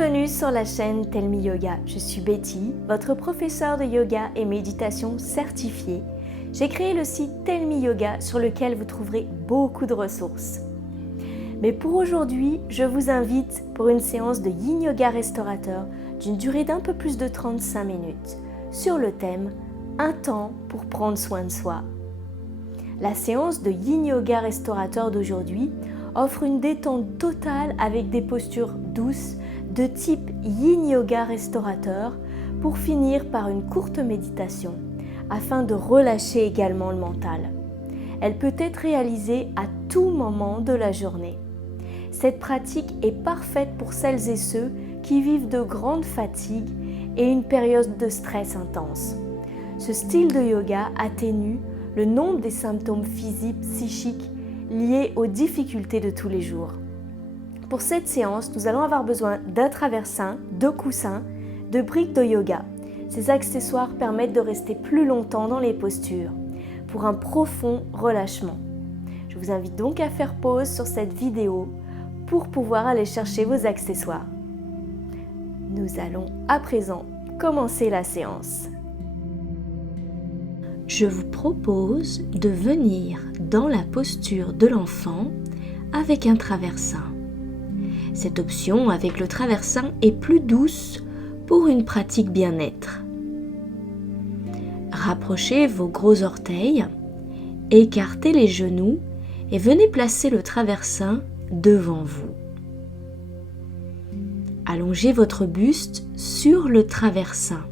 Bienvenue sur la chaîne Tell Me Yoga. Je suis Betty, votre professeure de yoga et méditation certifiée. J'ai créé le site Tell Me Yoga sur lequel vous trouverez beaucoup de ressources. Mais pour aujourd'hui, je vous invite pour une séance de Yin Yoga restaurateur d'une durée d'un peu plus de 35 minutes sur le thème « Un temps pour prendre soin de soi ». La séance de Yin Yoga restaurateur d'aujourd'hui offre une détente totale avec des postures douces de type Yin Yoga restaurateur pour finir par une courte méditation afin de relâcher également le mental. Elle peut être réalisée à tout moment de la journée. Cette pratique est parfaite pour celles et ceux qui vivent de grandes fatigues et une période de stress intense. Ce style de yoga atténue le nombre des symptômes physiques, psychiques liés aux difficultés de tous les jours. Pour cette séance, nous allons avoir besoin d'un traversin, de coussins, de briques de yoga. Ces accessoires permettent de rester plus longtemps dans les postures pour un profond relâchement. Je vous invite donc à faire pause sur cette vidéo pour pouvoir aller chercher vos accessoires. Nous allons à présent commencer la séance. Je vous propose de venir dans la posture de l'enfant avec un traversin. Cette option avec le traversin est plus douce pour une pratique bien-être. Rapprochez vos gros orteils, écartez les genoux et venez placer le traversin devant vous. Allongez votre buste sur le traversin.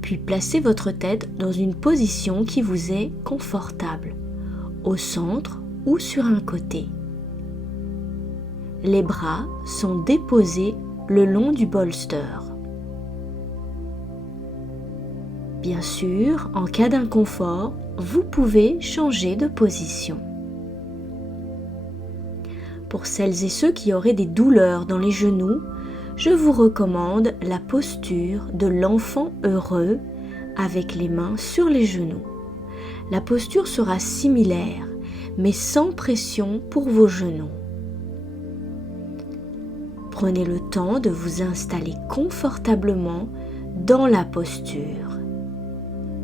Puis placez votre tête dans une position qui vous est confortable, au centre ou sur un côté. Les bras sont déposés le long du bolster. Bien sûr, en cas d'inconfort, vous pouvez changer de position. Pour celles et ceux qui auraient des douleurs dans les genoux, je vous recommande la posture de l'enfant heureux avec les mains sur les genoux. La posture sera similaire, mais sans pression pour vos genoux. Prenez le temps de vous installer confortablement dans la posture.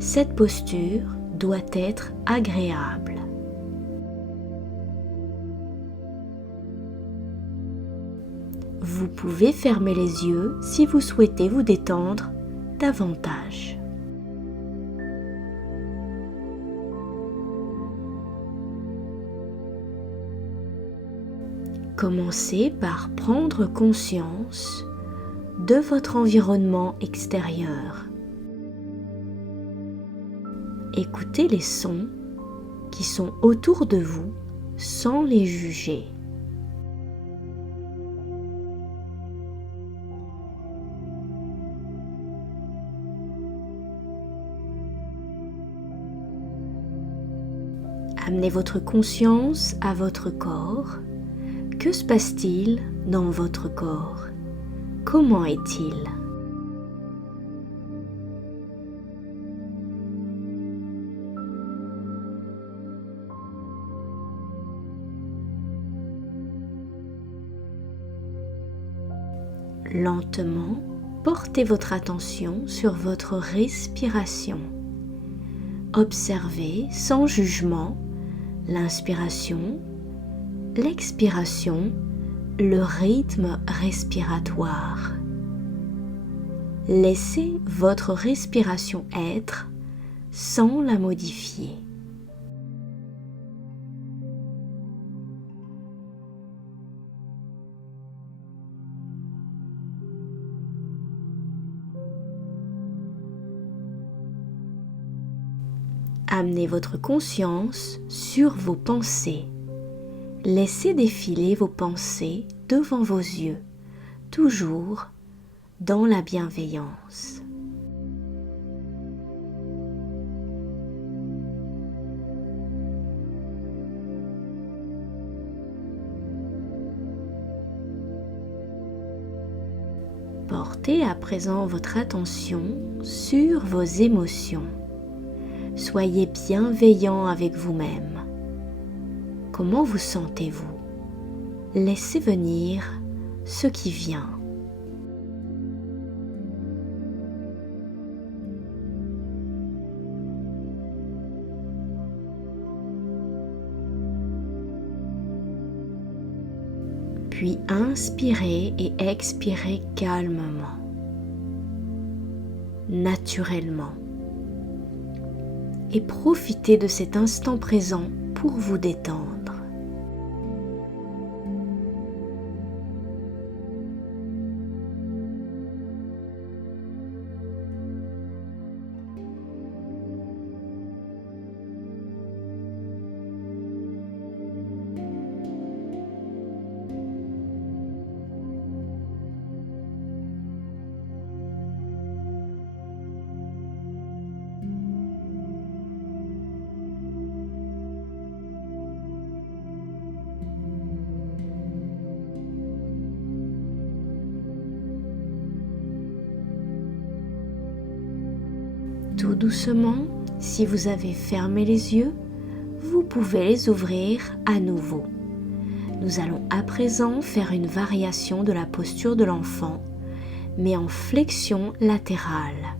Cette posture doit être agréable. Vous pouvez fermer les yeux si vous souhaitez vous détendre davantage. Commencez par prendre conscience de votre environnement extérieur. Écoutez les sons qui sont autour de vous sans les juger. Amenez votre conscience à votre corps. Que se passe-t-il dans votre corps? Comment est-il? Lentement, portez votre attention sur votre respiration. Observez sans jugement l'inspiration, l'expiration, le rythme respiratoire. Laissez votre respiration être sans la modifier. Amenez votre conscience sur vos pensées. Laissez défiler vos pensées devant vos yeux, toujours dans la bienveillance. Portez à présent votre attention sur vos émotions. Soyez bienveillant avec vous-même. Comment vous sentez-vous? Laissez venir ce qui vient. Puis inspirez et expirez calmement, naturellement. Et profitez de cet instant présent pour vous détendre. Tout doucement, si vous avez fermé les yeux, vous pouvez les ouvrir à nouveau. Nous allons à présent faire une variation de la posture de l'enfant, mais en flexion latérale.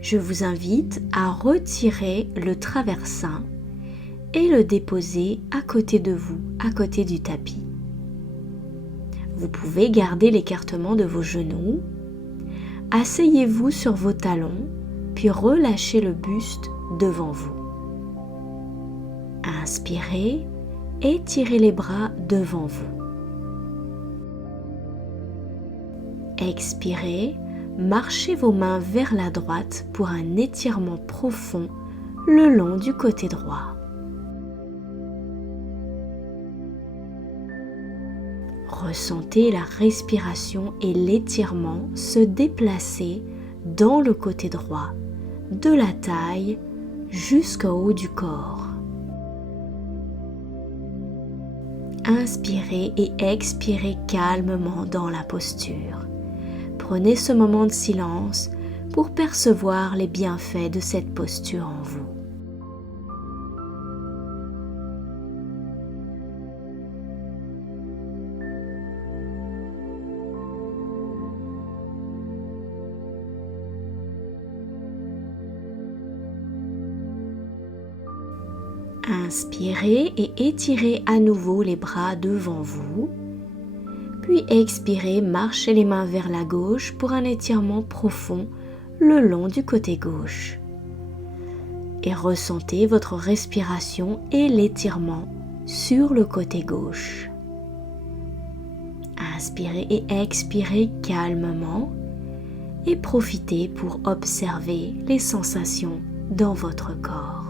Je vous invite à retirer le traversin et le déposer à côté de vous, à côté du tapis. Vous pouvez garder l'écartement de vos genoux. Asseyez-vous sur vos talons, puis relâchez le buste devant vous. Inspirez, étirez les bras devant vous. Expirez, marchez vos mains vers la droite pour un étirement profond le long du côté droit. Ressentez la respiration et l'étirement se déplacer dans le côté droit, de la taille jusqu'au haut du corps. Inspirez et expirez calmement dans la posture. Prenez ce moment de silence pour percevoir les bienfaits de cette posture en vous. Inspirez et étirez à nouveau les bras devant vous, puis expirez, marchez les mains vers la gauche pour un étirement profond le long du côté gauche. Et ressentez votre respiration et l'étirement sur le côté gauche. Inspirez et expirez calmement et profitez pour observer les sensations dans votre corps.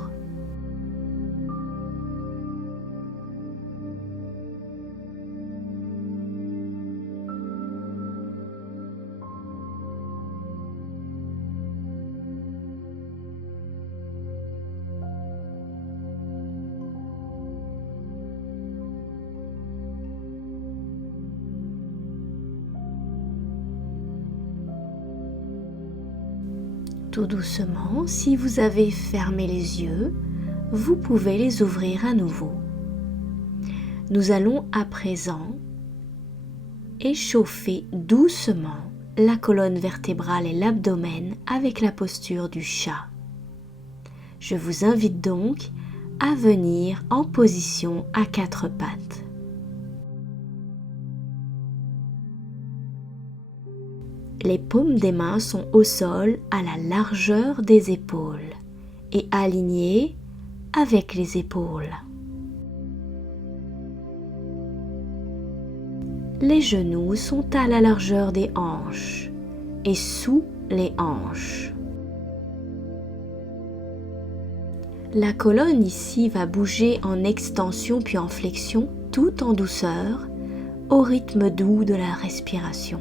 Tout doucement, si vous avez fermé les yeux, vous pouvez les ouvrir à nouveau. Nous allons à présent échauffer doucement la colonne vertébrale et l'abdomen avec la posture du chat. Je vous invite donc à venir en position à quatre pattes. Les paumes des mains sont au sol à la largeur des épaules et alignées avec les épaules. Les genoux sont à la largeur des hanches et sous les hanches. La colonne ici va bouger en extension puis en flexion tout en douceur au rythme doux de la respiration.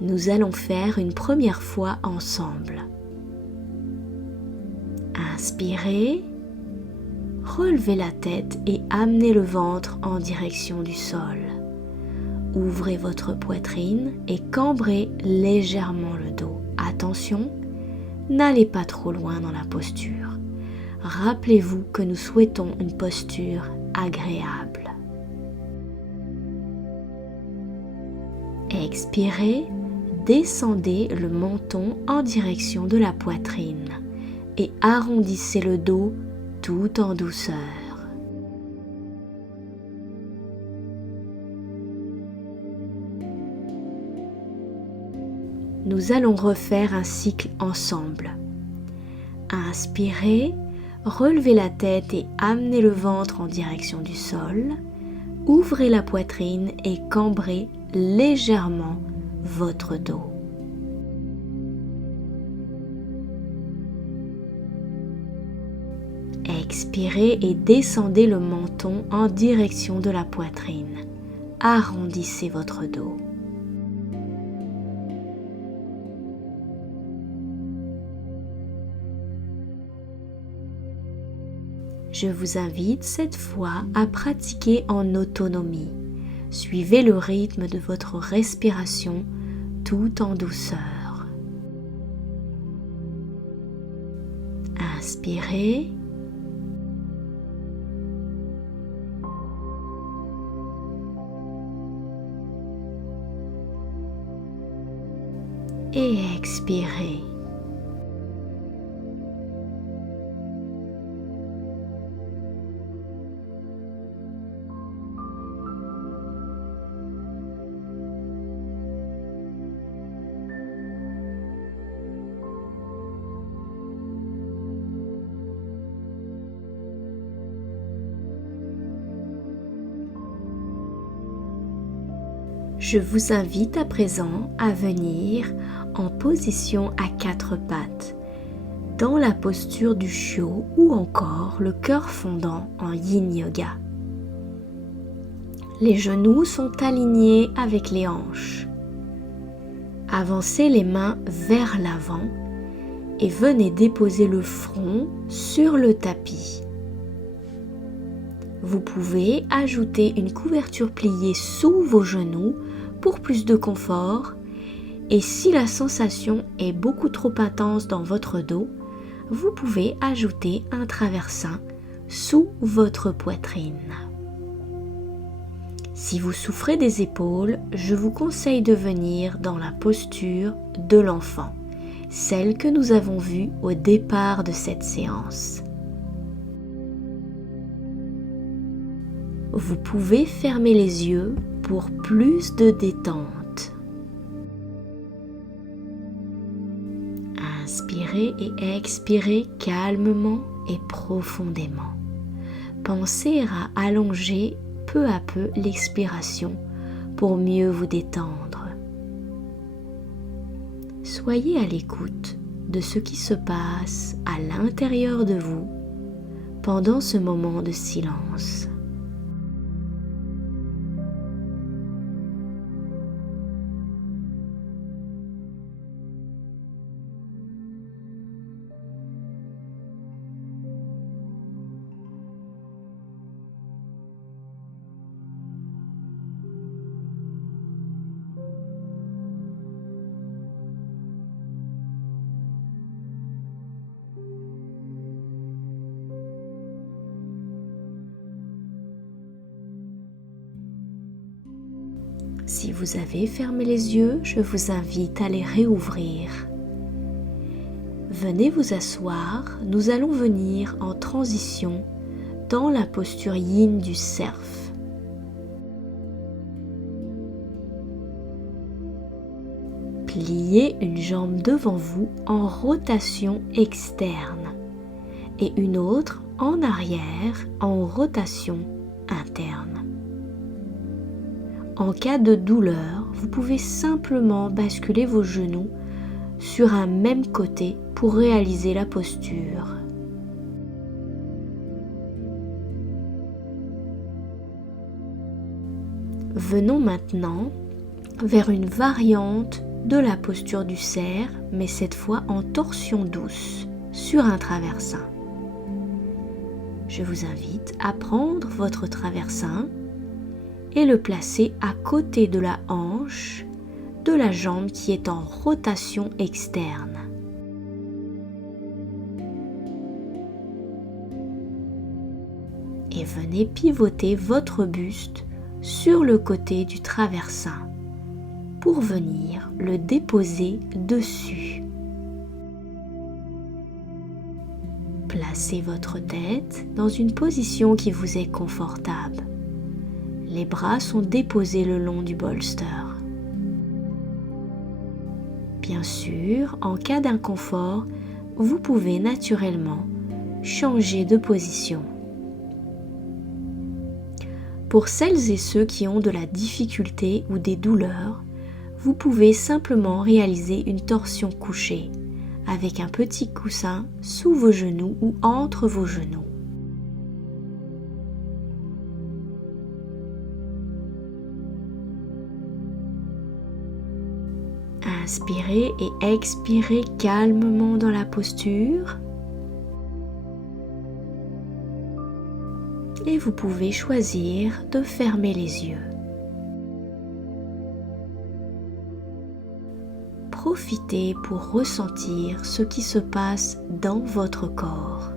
Nous allons faire une première fois ensemble. Inspirez, relevez la tête et amenez le ventre en direction du sol. Ouvrez votre poitrine et cambrez légèrement le dos. Attention, n'allez pas trop loin dans la posture. rappelez-vous que nous souhaitons une posture agréable. Expirez, descendez le menton en direction de la poitrine et arrondissez le dos tout en douceur. Nous allons refaire un cycle ensemble. Inspirez, relevez la tête et amenez le ventre en direction du sol. Ouvrez la poitrine et cambrez légèrement votre dos. Expirez et descendez le menton en direction de la poitrine. Arrondissez votre dos. Je vous invite cette fois à pratiquer en autonomie. Suivez le rythme de votre respiration tout en douceur. Inspirez. Et expirez. Je vous invite à présent à venir en position à quatre pattes, dans la posture du chiot ou encore le cœur fondant en yin yoga. Les genoux sont alignés avec les hanches. Avancez les mains vers l'avant et venez déposer le front sur le tapis. Vous pouvez ajouter une couverture pliée sous vos genoux pour plus de confort, et si la sensation est beaucoup trop intense dans votre dos, vous pouvez ajouter un traversin sous votre poitrine. Si vous souffrez des épaules, je vous conseille de venir dans la posture de l'enfant, celle que nous avons vue au départ de cette séance. Vous pouvez fermer les yeux pour plus de détente. Inspirez et expirez calmement et profondément. Pensez à allonger peu à peu l'expiration pour mieux vous détendre. Soyez à l'écoute de ce qui se passe à l'intérieur de vous pendant ce moment de silence. Si vous avez fermé les yeux, je vous invite à les réouvrir. Venez vous asseoir, nous allons venir en transition dans la posture yin du cerf. Pliez une jambe devant vous en rotation externe et une autre en arrière en rotation interne. En cas de douleur, vous pouvez simplement basculer vos genoux sur un même côté pour réaliser la posture. Venons maintenant vers une variante de la posture du cerf, mais cette fois en torsion douce sur un traversin. Je vous invite à prendre votre traversin et le placer à côté de la hanche de la jambe qui est en rotation externe. et venez pivoter votre buste sur le côté du traversin pour venir le déposer dessus. Placez votre tête dans une position qui vous est confortable. Les bras sont déposés le long du bolster. Bien sûr, en cas d'inconfort, vous pouvez naturellement changer de position. Pour celles et ceux qui ont de la difficulté ou des douleurs, vous pouvez simplement réaliser une torsion couchée avec un petit coussin sous vos genoux ou entre vos genoux. Inspirez et expirez calmement dans la posture. Et vous pouvez choisir de fermer les yeux. Profitez pour ressentir ce qui se passe dans votre corps.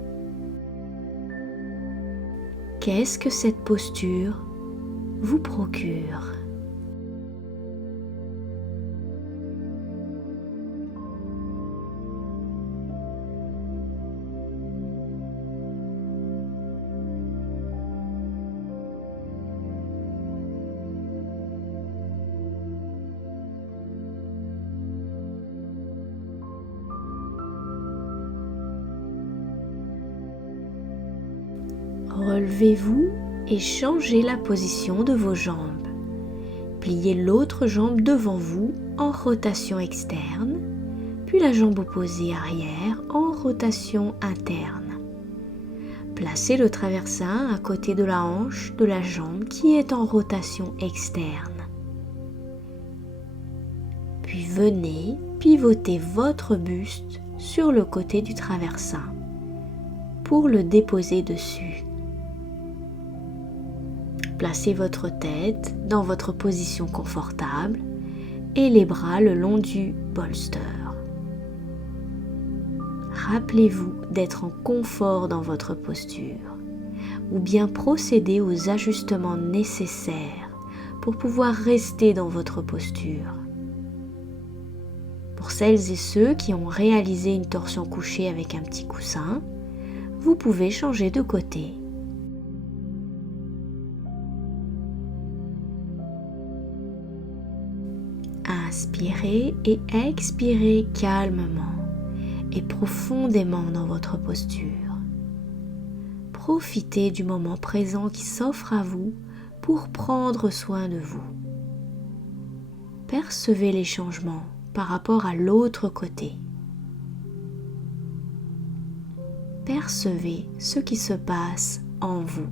Qu'est-ce que cette posture vous procure ? Relevez-vous et changez la position de vos jambes. Pliez l'autre jambe devant vous en rotation externe, puis la jambe opposée arrière en rotation interne. Placez le traversin à côté de la hanche de la jambe qui est en rotation externe. Puis venez pivoter votre buste sur le côté du traversin pour le déposer dessus. Placez votre tête dans votre position confortable et les bras le long du bolster. Rappelez-vous d'être en confort dans votre posture ou bien procédez aux ajustements nécessaires pour pouvoir rester dans votre posture. Pour celles et ceux qui ont réalisé une torsion couchée avec un petit coussin, vous pouvez changer de côté. Inspirez et expirez calmement et profondément dans votre posture. Profitez du moment présent qui s'offre à vous pour prendre soin de vous. Percevez les changements par rapport à l'autre côté. Percevez ce qui se passe en vous.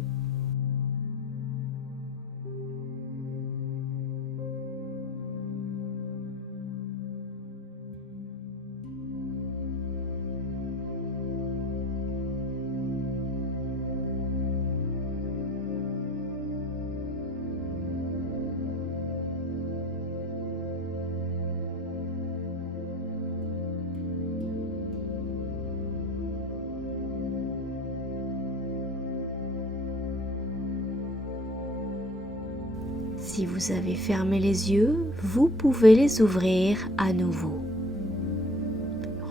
Si vous avez fermé les yeux, vous pouvez les ouvrir à nouveau.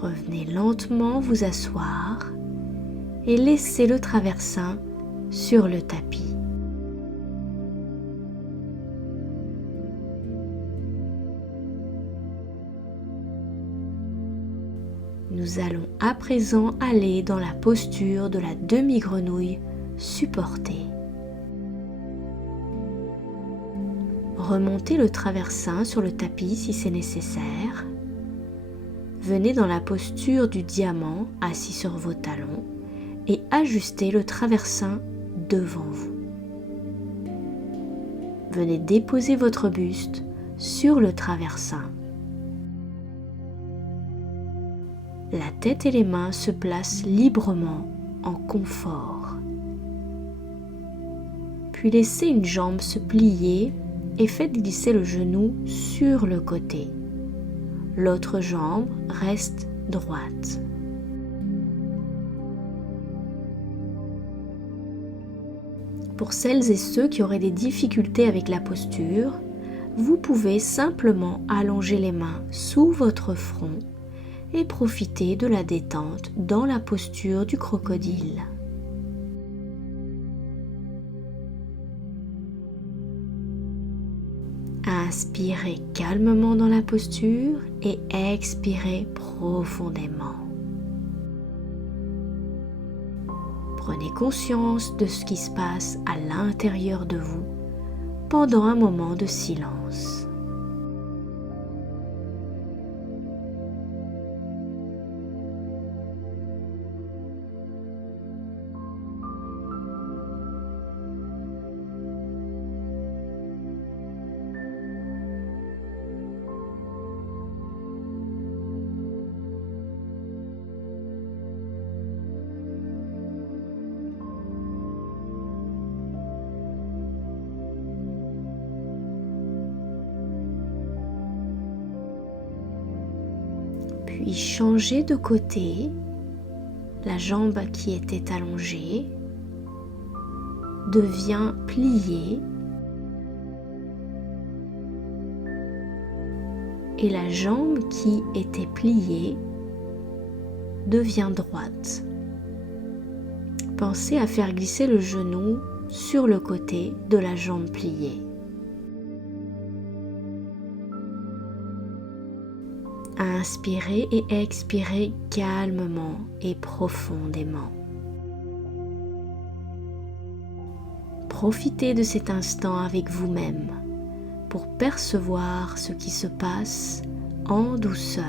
Revenez lentement vous asseoir et laissez le traversin sur le tapis. Nous allons à présent aller dans la posture de la demi-grenouille supportée. Remontez le traversin sur le tapis si c'est nécessaire. Venez dans la posture du diamant assis sur vos talons et ajustez le traversin devant vous. Venez déposer votre buste sur le traversin. La tête et les mains se placent librement en confort. Puis laissez une jambe se plier et faites glisser le genou sur le côté. L'autre jambe reste droite. Pour celles et ceux qui auraient des difficultés avec la posture, vous pouvez simplement allonger les mains sous votre front et profiter de la détente dans la posture du crocodile. Inspirez calmement dans la posture et expirez profondément. Prenez conscience de ce qui se passe à l'intérieur de vous pendant un moment de silence. Puis changez de côté. La jambe qui était allongée devient pliée et la jambe qui était pliée devient droite. Pensez à faire glisser le genou sur le côté de la jambe pliée. Inspirez et expirez calmement et profondément. Profitez de cet instant avec vous-même pour percevoir ce qui se passe en douceur.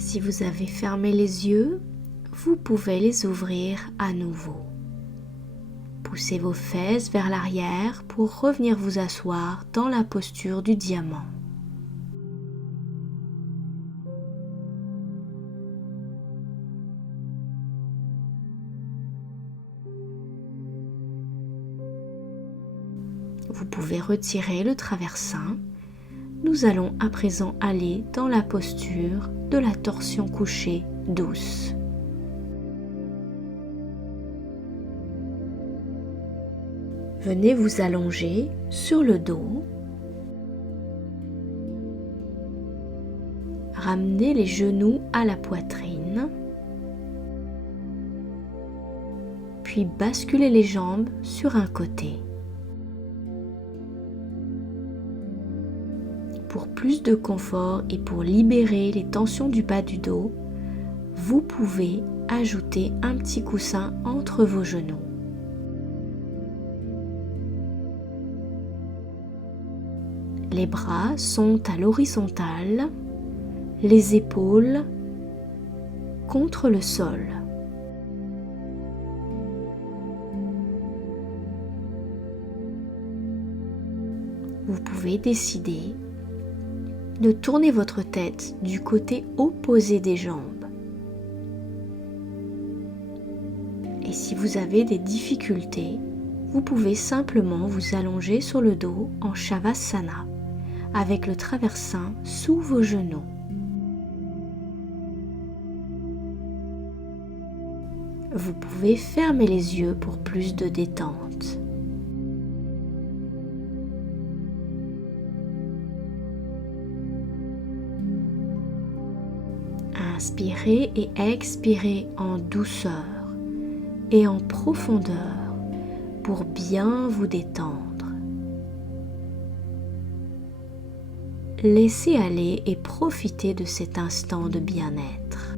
Si vous avez fermé les yeux, vous pouvez les ouvrir à nouveau. Poussez vos fesses vers l'arrière pour revenir vous asseoir dans la posture du diamant. Vous pouvez retirer le traversin. Nous allons à présent aller dans la posture de la torsion couchée douce. Venez vous allonger sur le dos. Ramenez les genoux à la poitrine. Puis basculez les jambes sur un côté. Pour plus de confort et pour libérer les tensions du bas du dos, vous pouvez ajouter un petit coussin entre vos genoux. Les bras sont à l'horizontale, les épaules contre le sol. Vous pouvez décider de tourner votre tête du côté opposé des jambes. Et si vous avez des difficultés, vous pouvez simplement vous allonger sur le dos en Shavasana avec le traversin sous vos genoux. Vous pouvez fermer les yeux pour plus de détente. Inspirez et expirez en douceur et en profondeur pour bien vous détendre. Laissez aller et profitez de cet instant de bien-être.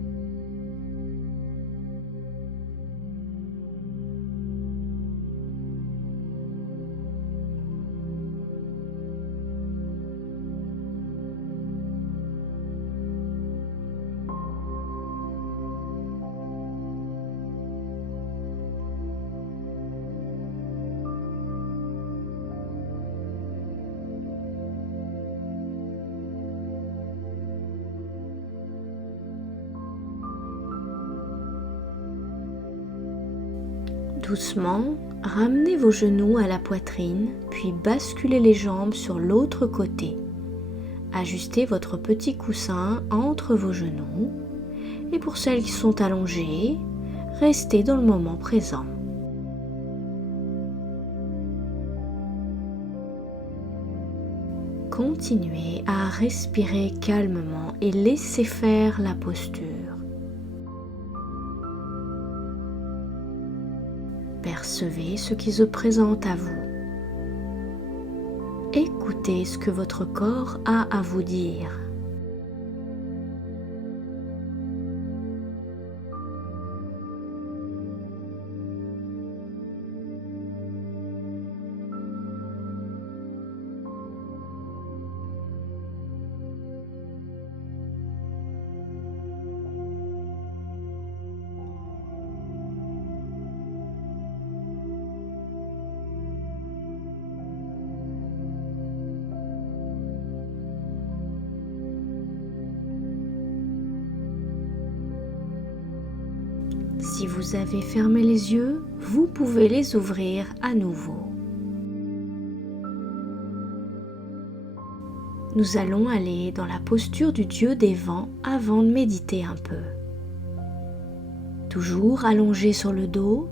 Doucement, ramenez vos genoux à la poitrine, puis basculez les jambes sur l'autre côté. Ajustez votre petit coussin entre vos genoux et pour celles qui sont allongées, restez dans le moment présent. Continuez à respirer calmement et laissez faire la posture. Percevez ce qui se présente à vous. Écoutez ce que votre corps a à vous dire. Si vous avez fermé les yeux, vous pouvez les ouvrir à nouveau. Nous allons aller dans la posture du dieu des vents avant de méditer un peu. Toujours allongé sur le dos,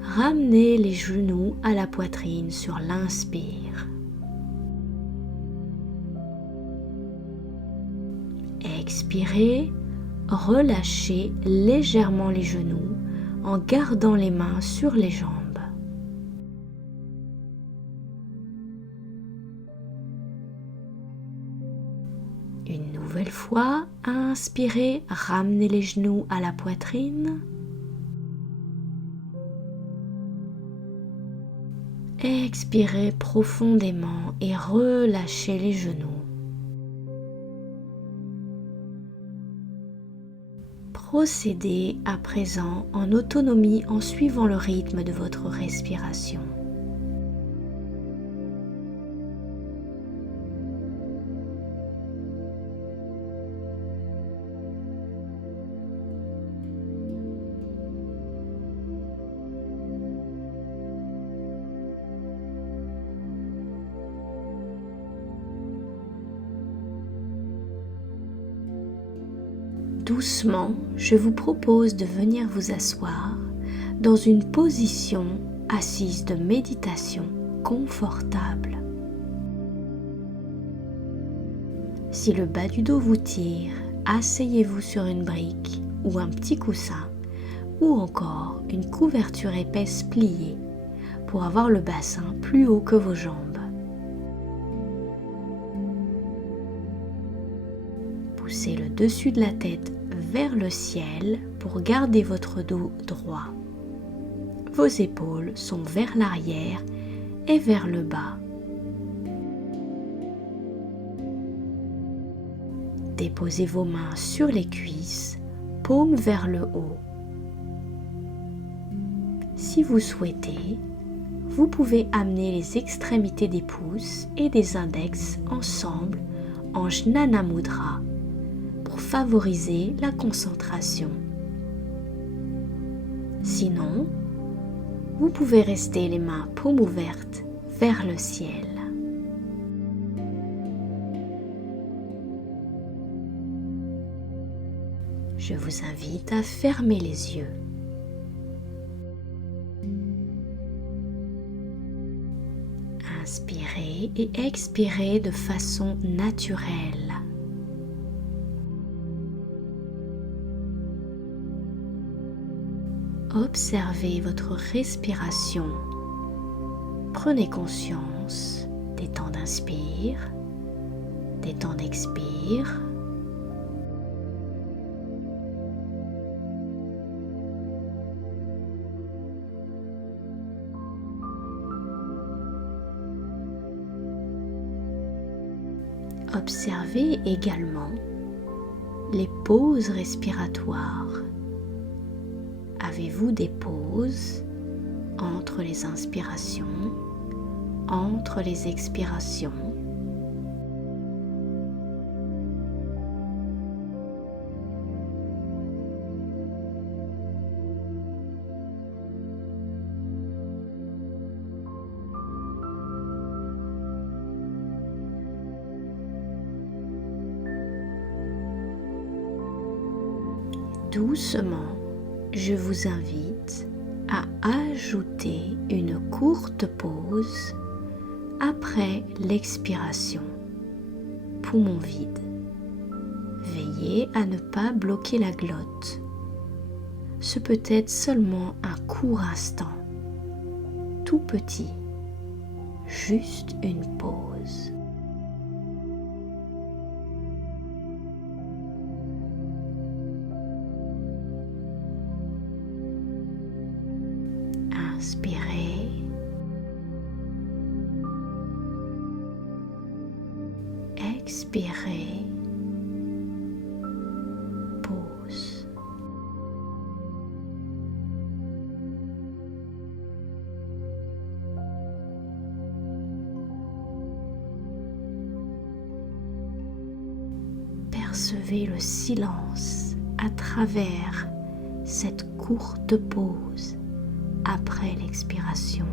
ramenez les genoux à la poitrine sur l'inspire. Expirez, relâchez légèrement les genoux en gardant les mains sur les jambes. Une nouvelle fois, inspirez, ramenez les genoux à la poitrine. Expirez profondément et relâchez les genoux. Procédez à présent en autonomie en suivant le rythme de votre respiration. Doucement, je vous propose de venir vous asseoir dans une position assise de méditation confortable. Si le bas du dos vous tire, asseyez-vous sur une brique ou un petit coussin ou encore une couverture épaisse pliée pour avoir le bassin plus haut que vos jambes. Poussez le dessus de la tête vers le ciel pour garder votre dos droit. Vos épaules sont vers l'arrière et vers le bas. Déposez vos mains sur les cuisses, paumes vers le haut. Si vous souhaitez, vous pouvez amener les extrémités des pouces et des index ensemble en Jnana Mudra pour favoriser la concentration. Sinon, vous pouvez rester les mains paumes ouvertes vers le ciel. Je vous invite à fermer les yeux. Inspirez et expirez de façon naturelle. Observez votre respiration. Prenez conscience des temps d'inspire, des temps d'expire. Observez également les pauses respiratoires. Avez-vous des pauses entre les inspirations, entre les expirations? Doucement, je vous invite à ajouter une courte pause après l'expiration. Poumon vide. Veillez à ne pas bloquer la glotte. Ce peut être seulement un court instant, tout petit, juste une pause. Inspirez. Expirez. Pause. Percevez le silence à travers cette courte pause après l'expiration.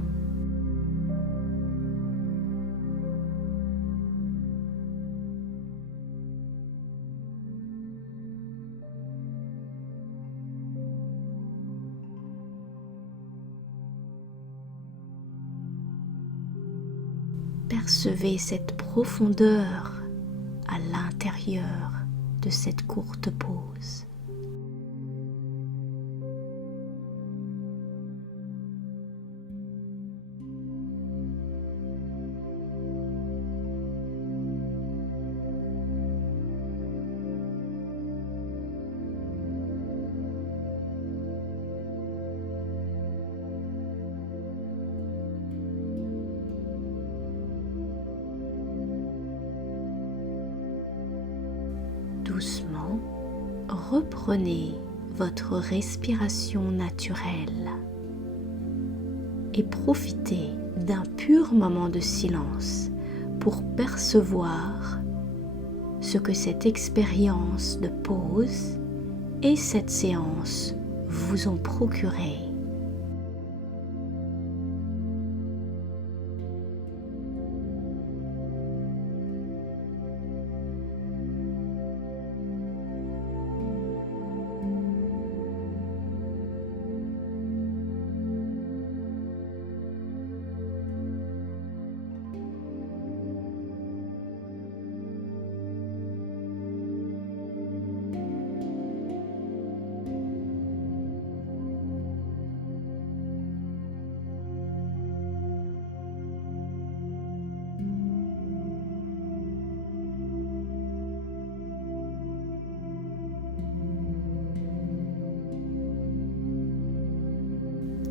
Percevez cette profondeur à l'intérieur de cette courte pause. Doucement, reprenez votre respiration naturelle et profitez d'un pur moment de silence pour percevoir ce que cette expérience de pause et cette séance vous ont procuré.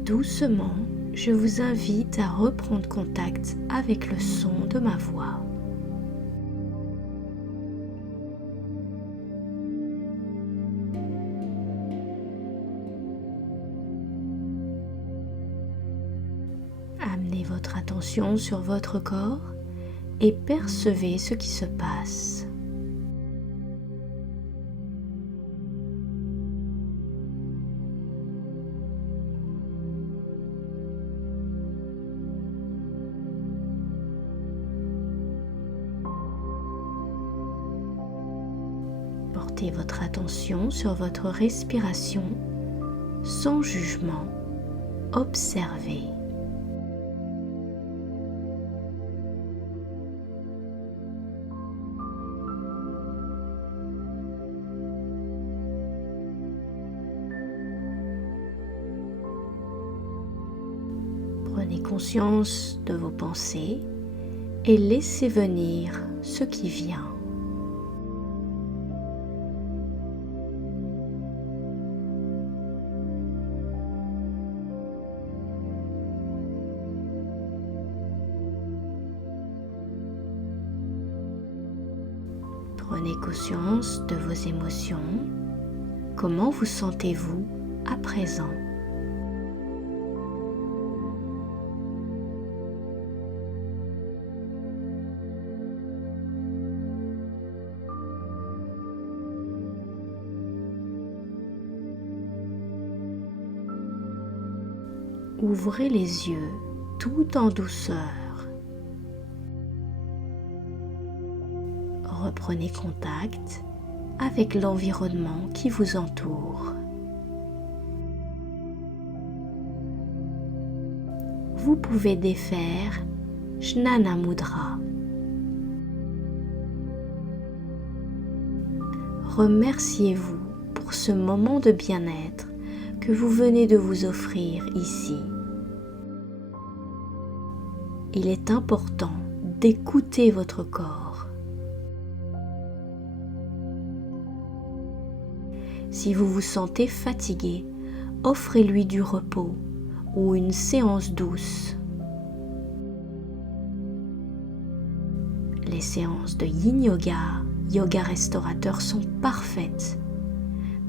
Doucement, je vous invite à reprendre contact avec le son de ma voix. Amenez votre attention sur votre corps et percevez ce qui se passe. Portez votre attention sur votre respiration sans jugement. Observez. Prenez conscience de vos pensées et laissez venir ce qui vient. Prenez conscience de vos émotions. Comment vous sentez-vous à présent ? Ouvrez les yeux tout en douceur. Reprenez contact avec l'environnement qui vous entoure. vous pouvez défaire Jnana Mudra. Remerciez-vous pour ce moment de bien-être que vous venez de vous offrir ici. Il est important d'écouter votre corps. Si vous vous sentez fatigué, offrez-lui du repos ou une séance douce. Les séances de Yin Yoga, Yoga restaurateur sont parfaites,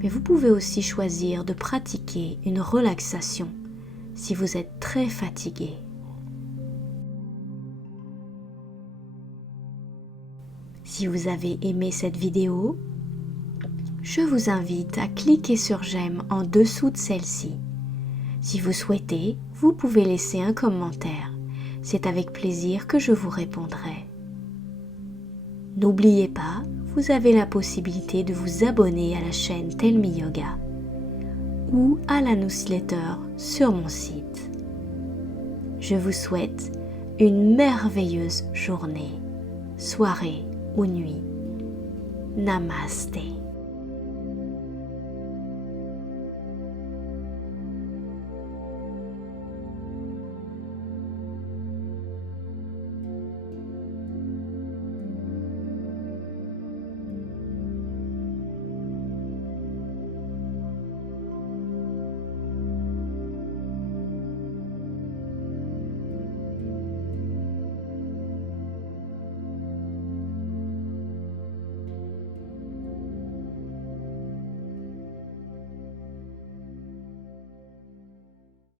mais vous pouvez aussi choisir de pratiquer une relaxation si vous êtes très fatigué. Si vous avez aimé cette vidéo, je vous invite à cliquer sur j'aime en dessous de celle-ci. Si vous souhaitez, vous pouvez laisser un commentaire. C'est avec plaisir que je vous répondrai. N'oubliez pas, vous avez la possibilité de vous abonner à la chaîne Tell Me Yoga ou à la newsletter sur mon site. Je vous souhaite une merveilleuse journée, soirée ou nuit. Namasté.